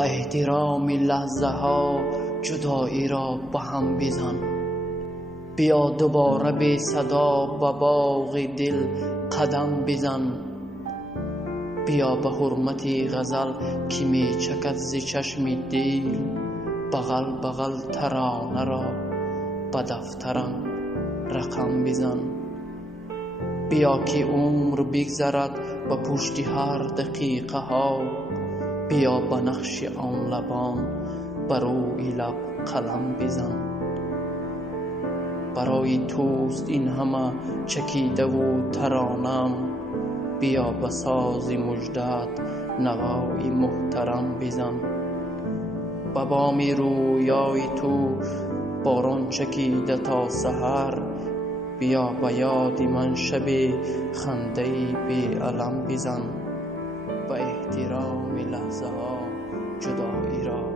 به احترام لحظه ها جدایی را به هم بزن. بیا دوباره بی صدا به باغ دل قدم بزن. بیا به حرمت غزل که می چکد ز چشم دل، بغل بغل ترانه را به دفترم رقم بزن. بیا که عمر بگذرد به پشت هر دقیقه ها، بیا به نقش آن لبان بر روی لب قلم بزن. برای توست این همه چکیده و ترانم، بیا به ساز مژدت نوای محترم بزن. به بام رویای تو باران چکیده تا سحر، بیا به یاد من شب خنده بی علم بزن. به احترام لحظه ها جدایی را